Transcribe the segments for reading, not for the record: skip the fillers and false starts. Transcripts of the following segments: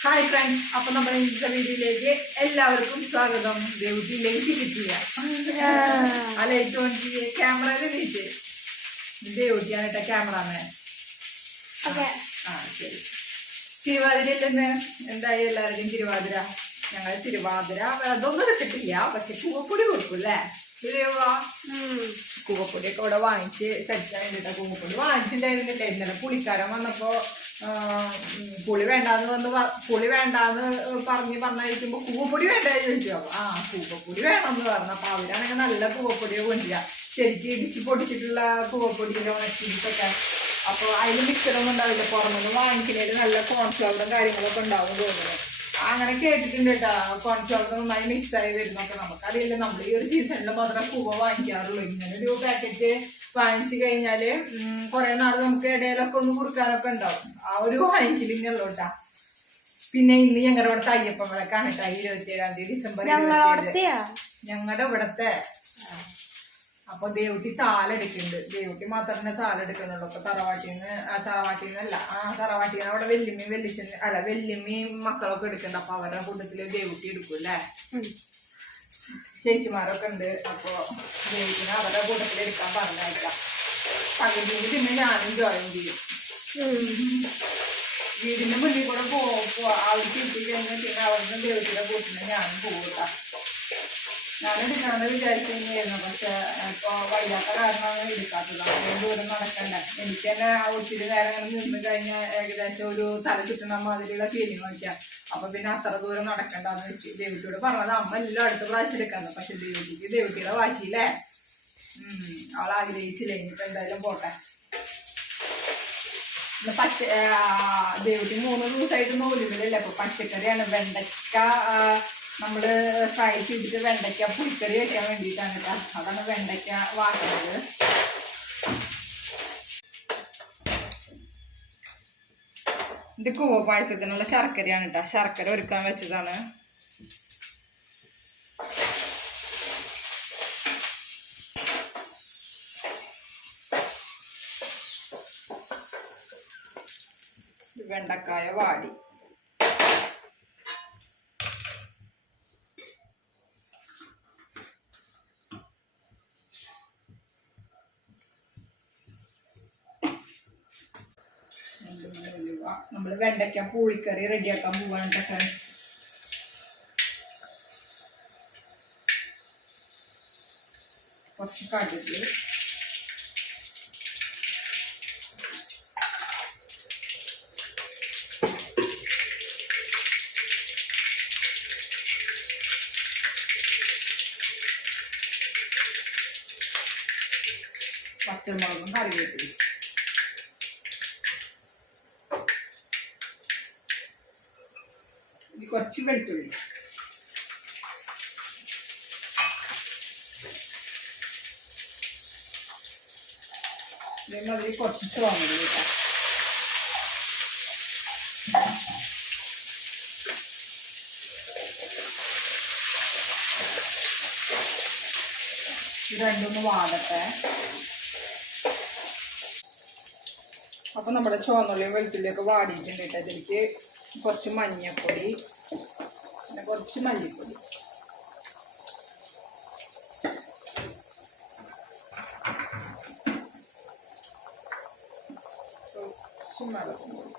Hi friends, അപ്പൊ നമ്മുടെ ഇന്നത്തെ വീഡിയോയിലേക്ക് എല്ലാവർക്കും സ്വാഗതം. ദേവുട്ടിയിലേക്ക് കിട്ടിയ ആ ലൈറ്റ് ഓൺ ചെയ്യ, ക്യാമറയിൽ വീട്ട്. ദേവുട്ടിയാണ് കേട്ടോ ക്യാമറാമാൻ. ആ ശരി. തിരുവാതിരയില്ലെന്ന് എന്തായി എല്ലാവരുടെയും തിരുവാതിര? ഞങ്ങൾ തിരുവാതിര അതൊന്നും എടുത്തിട്ടില്ല, പക്ഷെ കൂവപ്പൊടി കൊടുക്കൂല്ലേ? ശരിയാവാ. കൂവപ്പൊടിയൊക്കെ ഇവിടെ വാങ്ങിച്ച് സെറ്റാൻ വേണ്ടിട്ടാ. കൂവപ്പൊടി വാങ്ങിച്ചിട്ടുണ്ടായിരുന്നില്ല. ഇന്നലെ പുളിക്കാരൻ വന്നപ്പോ പുളി വേണ്ടാന്ന് പറഞ്ഞിരിക്കുമ്പോ കൂവപ്പൊടി വേണ്ട ചോദിച്ചോ. കൂവപ്പൊടി വേണമെന്ന് പറഞ്ഞു. അപ്പൊ അവരാണെങ്കിൽ നല്ല കൂവപ്പൊടിയെ കൊണ്ടുവരിക, ശരിക്കും ഇടിച്ച് പൊടിച്ചിട്ടുള്ള കൂവപ്പൊടിയിലോ ഉണക്കിയിട്ടൊക്കെ. അപ്പൊ അതിന് മിക്സറൊന്നും ഉണ്ടാവില്ല, പുറമൊന്നും വാങ്ങിക്കുന്നതിൽ നല്ല കോൺഫ്ലവറും കാര്യങ്ങളൊക്കെ ഉണ്ടാവും തോന്നുന്നു. അങ്ങനെ കേട്ടിട്ടുണ്ട് കേട്ടോ. കോൺഫ്ലവർ നന്നായി മിക്സായി വരുന്നൊക്കെ. നമുക്കറിയില്ല, നമ്മൾ ഈ ഒരു സീസണിൽ മാത്രം കൂവ വാങ്ങിക്കാറുള്ളൂ. ഇങ്ങനെ ഒരു പാക്കറ്റ് വാങ്ങിച്ചു കഴിഞ്ഞാല് കുറെ നാൾ നമുക്ക് ഇടയിലൊക്കെ ഒന്ന് കൊടുക്കാനൊക്കെ ഉണ്ടാവും. ആ ഒരു വാങ്ങിക്കലിങ്ങുള്ളൂ കേട്ടാ. പിന്നെ ഇന്ന് ഞങ്ങളുടെ ഇവിടുത്തെ അയ്യപ്പൻ വിളക്കാണ് കേട്ടോ. 27 ഡിസംബർ ഞങ്ങളുടെ ഇവിടത്തെ. അപ്പൊ ദേവുട്ടി താലെടുക്കുന്നുണ്ട്. ദേവുട്ടി മാത്രമേ താലെടുക്കുന്നുള്ളൂ. അപ്പൊ തറവാട്ടിന്നല്ല അവിടെ വെല്ലുമ്മയും മക്കളൊക്കെ എടുക്കുന്നുണ്ട്. അപ്പൊ അവരുടെ കൂട്ടത്തില് ദേവുട്ടി എടുക്കും അല്ലേ. ചേച്ചിമാരൊക്കെ ഉണ്ട്. അപ്പൊ ദേവുട്ടിനെ അവരുടെ കൂട്ടത്തിൽ എടുക്കാൻ പറഞ്ഞേക്കാം. പകുതിയിൽ പിന്നെ ഞാനും ജോയിൻ ചെയ്യും. വീടിന്റെ മുന്നിൽ കൂടെ അവർക്ക് കിട്ടി കഴിഞ്ഞാൽ പിന്നെ അവിടുന്ന് ദേവുട്ടിയുടെ കൂട്ടിന് ഞാനും പോകൂട്ടാ. ഞാനെടുക്കാന്ന് വിചാരിച്ചു തന്നെയായിരുന്നു, പക്ഷെ ഇപ്പൊ വയ്യാത്ത കാരണമാണ് എടുക്കാത്തത്. അത്രയും ദൂരം നടക്കണ്ട. എനിക്ക് തന്നെ ഒത്തിരി നേരം നിന്ന് കഴിഞ്ഞാൽ ഏകദേശം ഒരു തല ചുറ്റുന്ന മാതിരിയുള്ള ഫീലിംഗ് വയ്ക്കാം. അപ്പൊ പിന്നെ അത്ര ദൂരം നടക്കണ്ടെന്ന് വെച്ചു. ദേവുട്ടിയോട് പറഞ്ഞത് അമ്മ എല്ലാം അടുത്ത പ്രാവശ്യം എടുക്കാന്ന്. പക്ഷെ ദേവുട്ടിയുടെ വാശിയില്ലേ, അവൾ ആഗ്രഹിച്ചില്ലേ. ഇനിയിപ്പോ എന്തായാലും പോട്ടെ. ദേവുട്ടി 3 ദിവസമായിട്ട് നൂലുകളില്ല. അപ്പൊ പച്ചക്കറിയാണ്. വെണ്ടയ്ക്ക നമ്മള് ഫ്രൈ ചെയ്തിട്ട് വെണ്ടയ്ക്ക പുളിക്കറി വെക്കാൻ വേണ്ടിയിട്ടാണ് കേട്ടോ. അതാണ് വെണ്ടയ്ക്ക വാട്ടുന്നത്. ഇത് കൂവ പായസത്തിനുള്ള ശർക്കരയാണ് കേട്ടോ. ശർക്കര ഒരുക്കാൻ വെച്ചതാണ്. വെണ്ടക്കായ വാടി നമ്മള് വെണ്ടയ്ക്ക പൂളിക്കറി റെഡിയാക്കാൻ പോവാണ് ഫ്രണ്ട്സ്. കുറച്ച് കടുക്, പച്ചമുളകും കറിവേപ്പിലയും, കുറച്ച് വെളുത്തുള്ളി, ഇതേമാതിരി കുറച്ച് ചുവന്നുള്ളി കേട്ടോ. ഇത് രണ്ടൊന്ന് വാടട്ടെ. അപ്പൊ നമ്മുടെ ചുവന്നുള്ളിയും വെളുത്തുള്ളിയൊക്കെ വാടിയിട്ടുണ്ട് കേട്ടോ. അതിലേക്ക് കുറച്ച് മഞ്ഞപ്പൊടി, പിന്നെ കുറച്ച് മല്ലിപ്പൊടി, കുറച്ച് മുളകും പൊടി,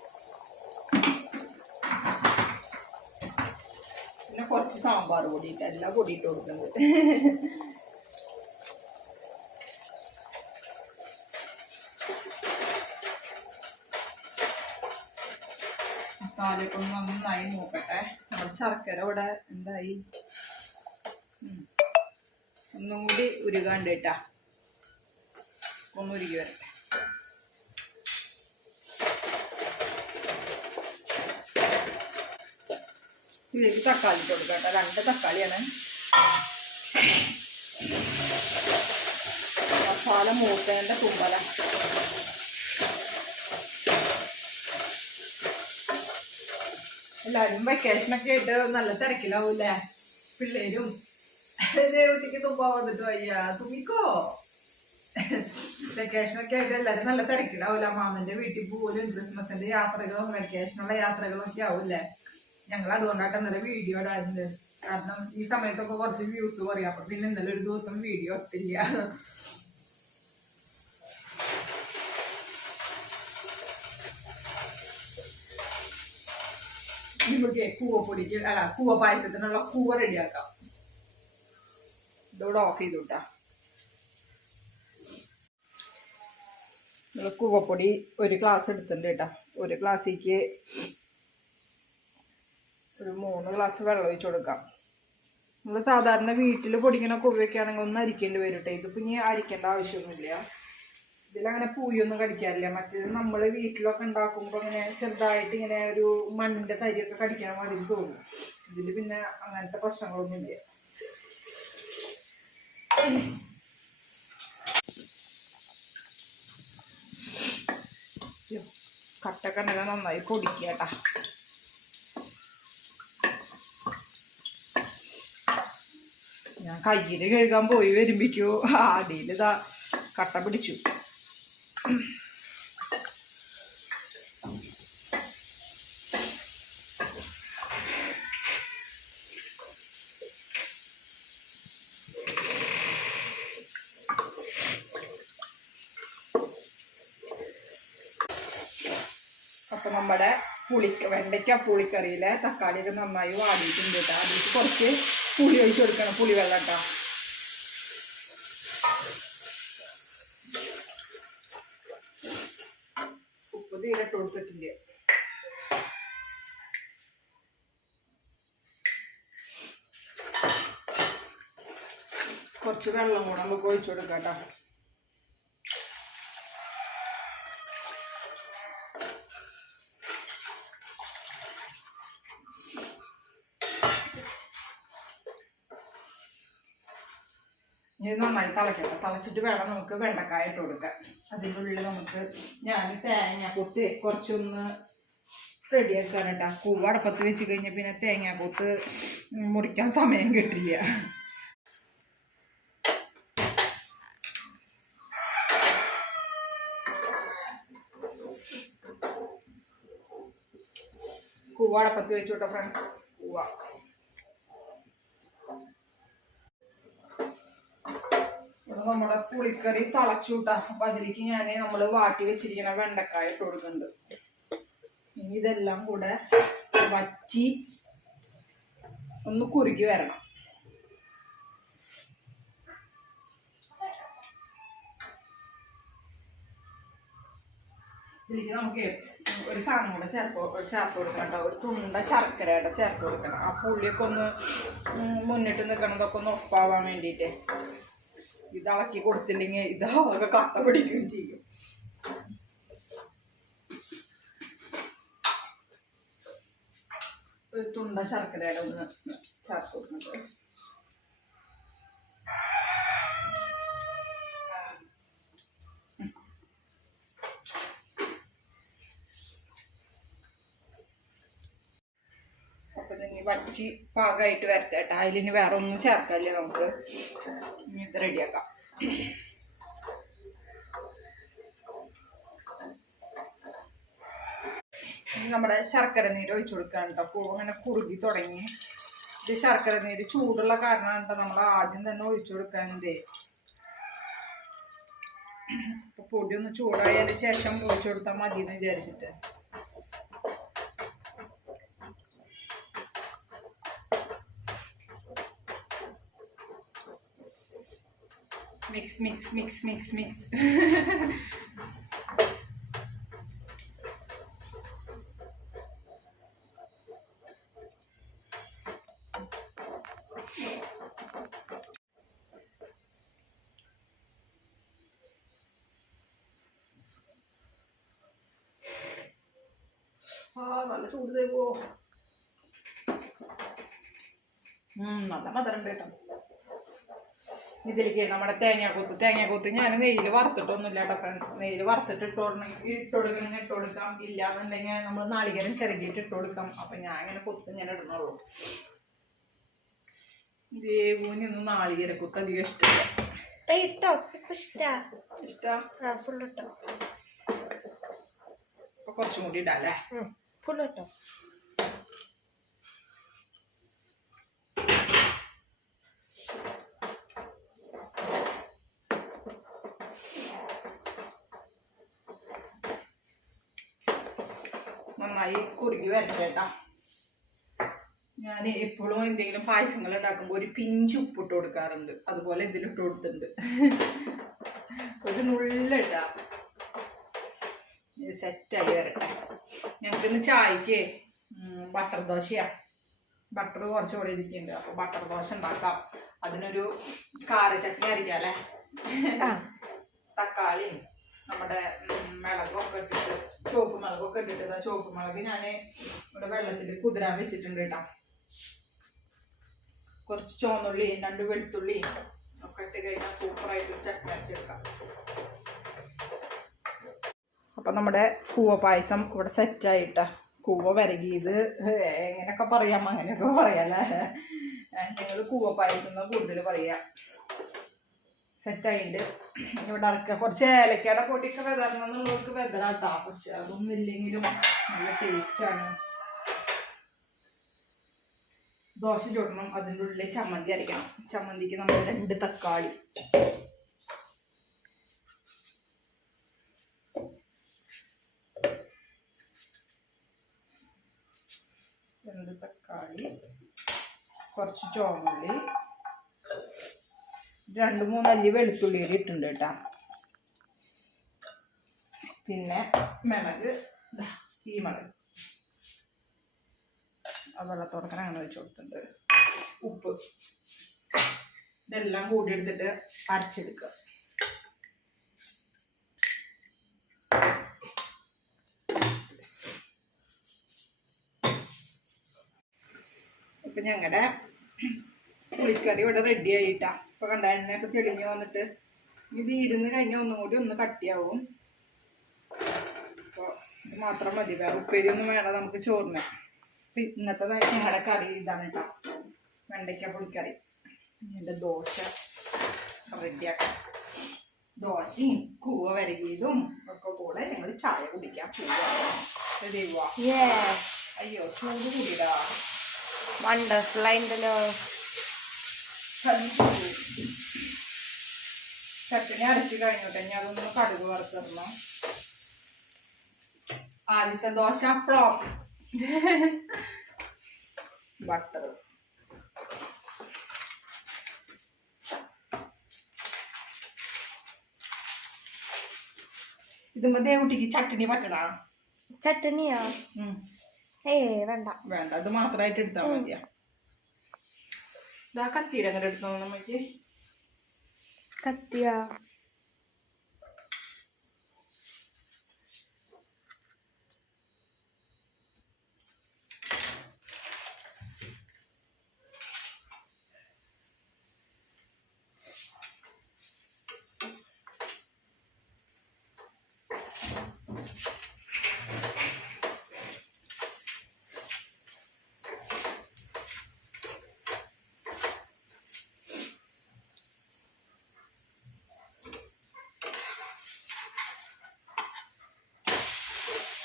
പിന്നെ കുറച്ച് സാമ്പാർ പൊടി ഇട്ട് എല്ലാ പൊടി ഇട്ട് കൊടുക്കുന്നത്. മസാലയൊക്കെ ഒന്ന് നന്നായി നോക്കട്ടെ. നമ്മുടെ ശർക്കര ഇവിടെ എന്തായി, ഒന്നും കൂടി ഉരുകാണ്ട് കേട്ടാ. ഒന്ന് ഉരുകി വരട്ടെ. ഇതിലേക്ക് തക്കാളി ഇട്ട് കൊടുക്കട്ടെ. 2 തക്കാളിയാണ്. മസാല മൂത്തേൻ്റെ തുമ്പല. എല്ലാവരും വെക്കേഷനൊക്കെ ആയിട്ട് നല്ല തിരക്കിലാവൂല്ലേ. പിള്ളേരും ദേവുട്ടിക്ക് തുമ്പാ വന്നിട്ട് വയ്യ. തുമ്മിക്കോ. വെക്കേഷനൊക്കെ ആയിട്ട് എല്ലാവരും നല്ല തിരക്കിലാവൂല. മാമന്റെ വീട്ടിൽ പോലും ക്രിസ്മസിന്റെ യാത്രകളും വെക്കേഷനുള്ള യാത്രകളൊക്കെ ആവൂല്ലേ. ഞങ്ങൾ അതുകൊണ്ടായിട്ട് ഇന്നലെ വീഡിയോ ഇടാറുണ്ട്. കാരണം ഈ സമയത്തൊക്കെ കുറച്ച് വ്യൂസ് കുറയും. അപ്പൊ പിന്നെ ഇന്നലെ ഒരു ദിവസം വീഡിയോ ഇട്ടില്ല. നമുക്ക് കൂവപ്പൊടിക്ക് കൂവ പായസത്തിനുള്ള കൂവ റെഡിയാക്കാം. ഇതോടെ ഓഫ് ചെയ്തുട്ടാ. കൂവപ്പൊടി 1 ഗ്ലാസ് എടുത്തിട്ടുണ്ട് കേട്ടോ. 1 ഗ്ലാസ്സിക്ക് ഒരു 3 ഗ്ലാസ് വെള്ളം ഒഴിച്ചു കൊടുക്കാം. നമ്മൾ സാധാരണ വീട്ടിൽ പൊടിക്കുന്ന കൂവയൊക്കെ ആണെങ്കിൽ ഒന്ന് അരിക്കേണ്ടി വരും കേട്ടോ. ഇതിപ്പോൾ ഇനി അരിക്കേണ്ട ആവശ്യമൊന്നുമില്ല. ഇതിലങ്ങനെ പൂയൊന്നും കടിക്കാറില്ല. മറ്റേത് നമ്മൾ വീട്ടിലൊക്കെ ഉണ്ടാക്കുമ്പോൾ ഇങ്ങനെ ചെറുതായിട്ട് ഇങ്ങനെ ഒരു മണ്ണിൻ്റെ തരിയൊക്കെ കടിക്കാൻ വേണ്ടി തോന്നും. ഇതിൽ പിന്നെ അങ്ങനത്തെ പ്രശ്നങ്ങളൊന്നുമില്ല. കട്ടൊക്കെ ഉണ്ടെങ്കിൽ നന്നായി പൊടിക്കുക കേട്ടാ. ഞാൻ കയ്യിൽ കഴുകാൻ പോയി വരുമ്പോഴേക്കോ അടിയിൽ ഇതാ കട്ട പിടിച്ചു. അപ്പൊ നമ്മുടെ വെണ്ടയ്ക്ക പുളിക്കറിയിലെ തക്കാളിയൊക്കെ നന്നായി വാടിയിട്ടുണ്ട് കേട്ടോ. അതിലേക്ക് കുറച്ച് പുളി ഒഴിച്ച് കൊടുക്കണം. പുളിവെള്ളം കേട്ടോ. ഉപ്പ് തീരെ ഇട്ട് കൊടുത്തിട്ടില്ല. കുറച്ച് വെള്ളം കൂടെ നമുക്ക് ഒഴിച്ചു കൊടുക്കാം കേട്ടോ. ഇത് നന്നായി തിളക്കട്ടെ. തിളച്ചിട്ട് വേണം നമുക്ക് വെണ്ടക്കായ ഇട്ട് കൊടുക്കാൻ. അതിൻ്റെ ഉള്ളിൽ നമുക്ക് ഞാൻ തേങ്ങാക്കൊത്ത് കുറച്ചൊന്ന് റെഡിയാക്കാൻ കേട്ടോ. കൂവ അടപ്പത്ത് വെച്ച് കഴിഞ്ഞാൽ പിന്നെ തേങ്ങാക്കൊത്ത് മുറിക്കാൻ സമയം കിട്ടില്ല. കൂവ അടപ്പത്ത് വെച്ചു കേട്ടോ ഫ്രണ്ട്സ്. കൂവ നമ്മുടെ പുളിക്കറി തിളച്ചുട്ടാ. അപ്പൊ അതിലേക്ക് നമ്മൾ വാട്ടി വെച്ചിരിക്കുന്ന വെണ്ടക്കായ ഇട്ട് കൊടുക്കുന്നുണ്ട്. ഇനി ഇതെല്ലാം കൂടെ വറ്റി ഒന്ന് കുറുകി വരണം. ഇതിലേക്ക് നമുക്ക് ഒരു സാധനം കൂടെ ചേർത്ത് കൊടുക്കണം കേട്ടോ. ഒരു തുണ്ട ശർക്കരയുടെ ചേർത്ത് കൊടുക്കണം. ആ പുളിയൊക്കെ ഒന്ന് മുന്നിട്ട് നിൽക്കണതൊക്കെ ഒന്ന് ഒപ്പാവാൻ വേണ്ടിയിട്ട്. ഇത് ഇളക്കി കൊടുത്തില്ലെങ്കിൽ ഇതാകെ കട്ട പിടിക്കുകയും ചെയ്യും. ഒരു തുണ്ട ശർക്കരയുടെ ഒന്ന് ചേർത്ത് കൊടുക്കുന്നത്. അപ്പൊ തന്നെ വച്ചി പാകമായിട്ട് വരട്ടെ കേട്ടോ. അതിലിനി വേറെ ഒന്നും ചേർക്കാല്ലേ. നമുക്ക് ഇത് റെഡിയാക്കാം. നമ്മുടെ ശർക്കര നീര് ഒഴിച്ചു കൊടുക്കാൻ കേട്ടോ. അങ്ങനെ കുറുകി തുടങ്ങി. ഇത് ശർക്കര നീര് ചൂടുള്ള കാരണമാണ് കേട്ടോ നമ്മൾ ആദ്യം തന്നെ ഒഴിച്ചു കൊടുക്കാനത്. അപ്പൊ പൊടി ഒന്ന് ചൂടായതിന് ശേഷം ഒഴിച്ചു കൊടുത്താൽ മതി എന്ന് വിചാരിച്ചിട്ട്. Mix mix mix mix mix. നല്ല ചൂട് തേപ്പോ. നല്ല മധുരം കേട്ടോ. ഇതിലേക്ക് നമ്മുടെ തേങ്ങാക്കൊത്ത് ഞാൻ നെയ്യിൽ വറുത്തിട്ടൊന്നുമില്ല കേട്ടോ ഫ്രണ്ട്സ്. നെയ്യിൽ വറുത്തിട്ട് ഇട്ട് കൊടുക്കണമെങ്കിൽ ഇട്ട് കൊടുക്കാം. ഇല്ലാന്നുണ്ടെങ്കിൽ നമ്മൾ നാളികേരം ചിരകിയിട്ട് ഇട്ട് കൊടുക്കാം. അപ്പൊ ഞാൻ ഇങ്ങനെ കൊത്ത് ഇങ്ങനെ ഇടുന്നുള്ളൂ. ദേവൂനൊന്നും നാളികേരക്കൊത്ത് അധികം ഇഷ്ടമില്ല. അപ്പൊ കുറച്ചും കൂടി ഇടാല്ലേ. ഫുൾ ഇട്ടോ. നന്നായി കുറുകി വരച്ചേട്ടാ. ഞാൻ എപ്പോഴും എന്തെങ്കിലും പായസങ്ങൾ ഉണ്ടാക്കുമ്പോൾ ഒരു പിഞ്ച് ഉപ്പിട്ട് കൊടുക്കാറുണ്ട്. അതുപോലെ ഇതിലിട്ട് കൊടുത്തിട്ടുണ്ട്. ഒരു നുള്ളിട്ടാ സെറ്റായി വരട്ടെ. ഞങ്ങൾക്കിന്ന് ചായക്ക് ബട്ടർ ദോശയാ. ബട്ടർ കുറച്ച് കൂടെ ഇരിക്കുന്നുണ്ട്. അപ്പോൾ ബട്ടർ ദോശ ഉണ്ടാക്കാം. അതിനൊരു കാര ചട്നി അരിക്കാം അല്ലേ. തക്കാളിയും നമ്മുടെ മിളകൊക്കെ ഇട്ടിട്ട്, ചുവപ്പ് മുളകൊക്കെ ഇട്ടിട്ട്, ചുവപ്പ് മുളക് ഞാൻ ഇവിടെ വെള്ളത്തിൽ കുതിരാൻ വെച്ചിട്ടുണ്ട് കേട്ടോ. കുറച്ച് ചുവന്നുള്ളി 2 വെളുത്തുള്ളി ഒക്കെ ഇട്ട് കഴിഞ്ഞാൽ സൂപ്പറായിട്ട് ചട്നി അരച്ചെടുക്കാം. അപ്പം നമ്മുടെ കൂവ പായസം ഇവിടെ സെറ്റായിട്ടാ. കൂവ വരകിയത് എങ്ങനെയൊക്കെ പറയാം, അങ്ങനെയൊക്കെ പറയാല്ലേ. ഞങ്ങൾ കൂവ പായസം എന്ന് കൂടുതൽ പറയാം. സെറ്റായിട്ടുണ്ട്. ഇവിടെ ഇറക്കുക. കുറച്ച് ഏലക്കയുടെ പൊടിയൊക്കെ വെതരണം എന്നുള്ളവർക്ക് വെതറാട്ടാ. പക്ഷെ അതൊന്നും ഇല്ലെങ്കിലും നല്ല ടേസ്റ്റാണ്. ദോശ ചുടണം, അതിൻ്റെ ഉള്ളിൽ ചമ്മന്തി അരയ്ക്കണം. ചമ്മന്തിക്ക് നമ്മൾ 2 തക്കാളി, കുറച്ച് ചുവന്നുള്ളി, 2-3 അല്ലി വെളുത്തുള്ളി ഇട്ടുണ്ട് കേട്ടോ. പിന്നെ മിളക്, ഈ മിളക് വെള്ളത്തോടക്കാൻ അങ്ങനെ വെച്ച് കൊടുത്തിട്ടുണ്ട്. ഉപ്പ്, ഇതെല്ലാം കൂടി എടുത്തിട്ട് അരച്ചെടുക്കുക. ഇപ്പം ഞങ്ങളുടെ പുളിക്കറി ഇവിടെ റെഡി ആയിട്ടാ. ഇപ്പം കണ്ട എണ്ണയൊക്കെ തെളിഞ്ഞ് വന്നിട്ട് ഇത് ഇരുന്ന് കഴിഞ്ഞാൽ ഒന്നും കൂടി ഒന്ന് കട്ടിയാവും. അപ്പോൾ ഇത് മാത്രം മതി, വേറെ ഉപ്പേരി ഒന്നും വേണം നമുക്ക് ചോറിന്. ഇന്നത്തെ ഞങ്ങളുടെ കറി ഇതാണ് കേട്ടോ, വെണ്ടയ്ക്ക പുളിക്കറി. എൻ്റെ ദോശ റെഡിയാക്കാം. ദോശയും കൂവ വരകിയതും ഒക്കെ കൂടെ ഞങ്ങൾ ചായ കുടിക്കാൻ പോവാ. അയ്യോ ചൂട് കൂടിയതാ. വണ്ടർഫുൾ ആയിണ്ടല്ലോ. ചട്ടണി അരച്ച് കഴിഞ്ഞോട്ടെ. ഞാൻ അതൊന്ന് കടുക് വറുത്തിടണം. ആദ്യത്തെ ദോശ ഫ്ലോപ്പ്. ബട്ടർ, ഇതുമ്പോ ദേവുട്ടിക്ക് ചട്ടണി പറ്റണ. ചട്ടണിയാ? വേണ്ട വേണ്ട, അത് മാത്രമായിട്ട് എടുത്താൽ മതിയാ. ഇതാ കത്തിയുടെ അങ്ങനെ എടുത്തോ നമുക്ക്. കത്തിയാ?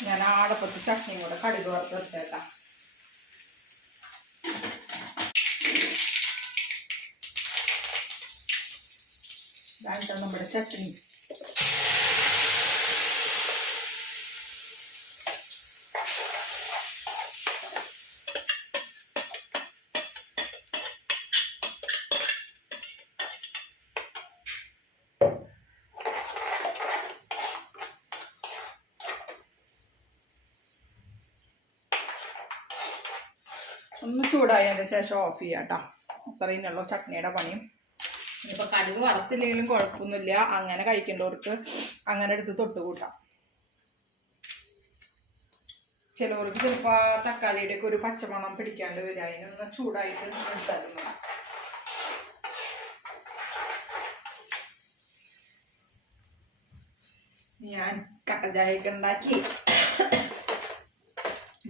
ഞാൻ ആടപ്പത്ത് ചട്നിയും കൂടെ കടുക് വറുത്ത് വെച്ചേക്കാം. ഇതാണ് നമ്മുടെ ചട്നി. ഒന്ന് ചൂടായതിന് ശേഷം ഓഫ് ചെയ്യാം കേട്ടോ. അത്രയും ഉള്ളൂ ചട്നിയുടെ പണിയും. ഇനിയിപ്പോൾ കടുക് വറുത്തില്ലെങ്കിലും കുഴപ്പമൊന്നുമില്ല. അങ്ങനെ കഴിക്കേണ്ടവർക്ക് അങ്ങനെ എടുത്ത് തൊട്ടുകൂട്ടാം. ചിലവർക്ക് ചിലപ്പോൾ തക്കാളിയുടെ ഒക്കെ ഒരു പച്ചമണം പിടിക്കാണ്ട് വരിക. അതിനൊന്ന് ചൂടായിട്ട് എടുത്താലും മതി. ഞാൻ കട്ട ചായയൊക്കെ ഉണ്ടാക്കി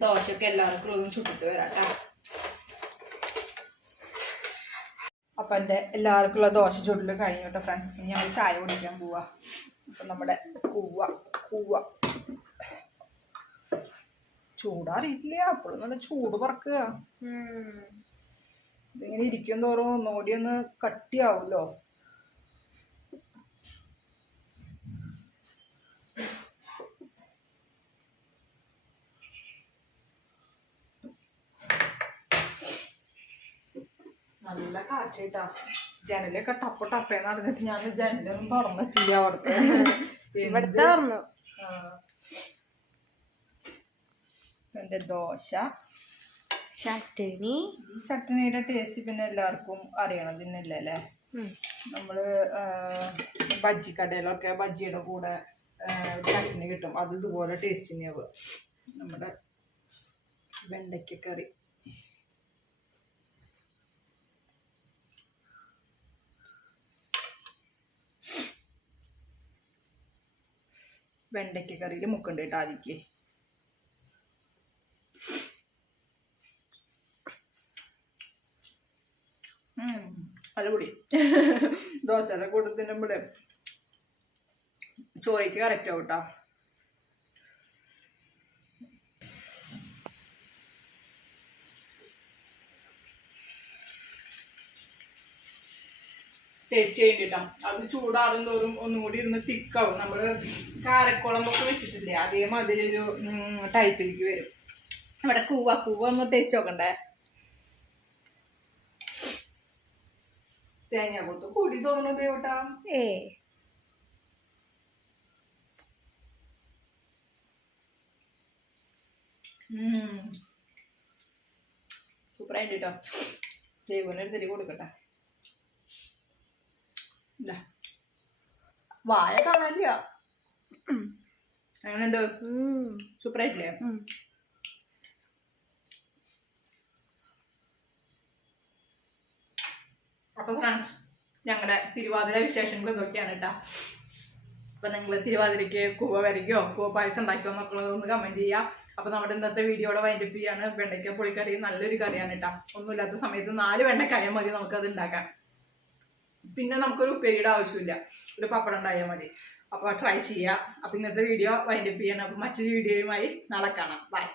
ദോശയൊക്കെ എല്ലാവർക്കും ഒന്ന് ചുട്ടിട്ട് വരാം കേട്ടോ. അപ്പം എൻ്റെ എല്ലാവർക്കുള്ള ദോശ ചുടൽ കഴിഞ്ഞു കേട്ടോ ഫ്രണ്ട്സ്. ഞങ്ങൾ ചായ കുടിക്കാൻ പോവാ. അപ്പം നമ്മുടെ കൂവ ചൂടാറിയിട്ടില്ല. അപ്പോഴും നല്ല ചൂട് പറക്കുക. ഇതിങ്ങനെ ഇരിക്കും തോറും ഒന്നുകൂടി ഒന്ന് കട്ടിയാവുമല്ലോ. നല്ല കാറ്റായിട്ടാ. ജനലൊക്കെ ടപ്പേ നടന്നിട്ട് ഞാൻ ജനലൊന്നും തുറന്നിട്ടില്ല അവിടുത്തെ. ഇവിടുത്തെ തുറന്നു. എന്റെ ദോശ ചട്ടണി. ചട്ടണിയുടെ ടേസ്റ്റ് പിന്നെ എല്ലാവർക്കും അറിയണതിന്നല്ലേ അല്ലേ. നമ്മള് ബജ്ജിക്കടയിലൊക്കെ ബജ്ജിയുടെ കൂടെ ചട്നി കിട്ടും. അത് ഇതുപോലെ ടേസ്റ്റ് തന്നെയാവുക. നമ്മുടെ വെണ്ടയ്ക്കക്കറി വെണ്ടയ്ക്കക്കറിയിൽ മുക്കുണ്ട് കേട്ടോ ആദ്യക്ക്. അടിപൊളി. ദോശയുടെ കൂടെ തിന്നുമ്പോഴേ ചോറയ്ക്ക് കറക്റ്റ് ആവും കേട്ടോ. ടേസ്റ്റ് ചെയ്യേണ്ടിട്ടാ. അത് ചൂടാറും തോറും ഒന്നും കൂടി ഇരുന്ന് തിക്കാവും. നമ്മള് കാരക്കുളമ്പൊക്കെ വെച്ചിട്ടില്ലേ, അതേമാതിരി ഒരു ടൈപ്പിലേക്ക് വരും. ഇവിടെ കൂവ ഒന്ന് ടേസ്റ്റ് നോക്കണ്ടേ. തേങ്ങാക്കൊത്ത് കൂടി തോന്നുന്നത് കേട്ടാ. സൂപ്പറായിട്ട് കേട്ടോ. ജൈവനൊരു തിരി കൊടുക്കട്ടെ. വായ കാണാനില്ല. അങ്ങനെയുണ്ട്. സൂപ്പറായിട്ടില്ലേ? അപ്പൊ ഫ്രണ്ട്സ്, ഞങ്ങളുടെ തിരുവാതിര വിശേഷങ്ങൾ ഇതൊക്കെയാണ് കേട്ടാ. അപ്പൊ നിങ്ങൾ തിരുവാതിരയ്ക്ക് കൂവ വരയ്ക്കോ കൂവ പായസം ഉണ്ടാക്കിയോ എന്നൊക്കെ ഒന്ന് കമന്റ് ചെയ്യാം. അപ്പൊ നമ്മുടെ ഇന്നത്തെ വീഡിയോയുടെ വൈൻഡപ്പ് ചെയ്യാണ്. വെണ്ടയ്ക്ക പുളിക്കറി നല്ലൊരു കറിയാണ് കേട്ടാ. ഒന്നുമില്ലാത്ത സമയത്ത് 4 വെണ്ടക്കായ മതി നമുക്കത് ഉണ്ടാക്കാൻ. പിന്നെ നമുക്കൊരു ഉപ്പേരിയുടെ ആവശ്യമില്ല, ഒരു പപ്പടം ഉണ്ടായാൽ മതി. അപ്പൊ ട്രൈ ചെയ്യാം. അപ്പൊ ഇന്നത്തെ വീഡിയോ വൈൻഡപ്പ് ചെയ്യണം. അപ്പൊ മറ്റൊരു വീഡിയോയുമായി നാളെ കാണാം. ബൈ.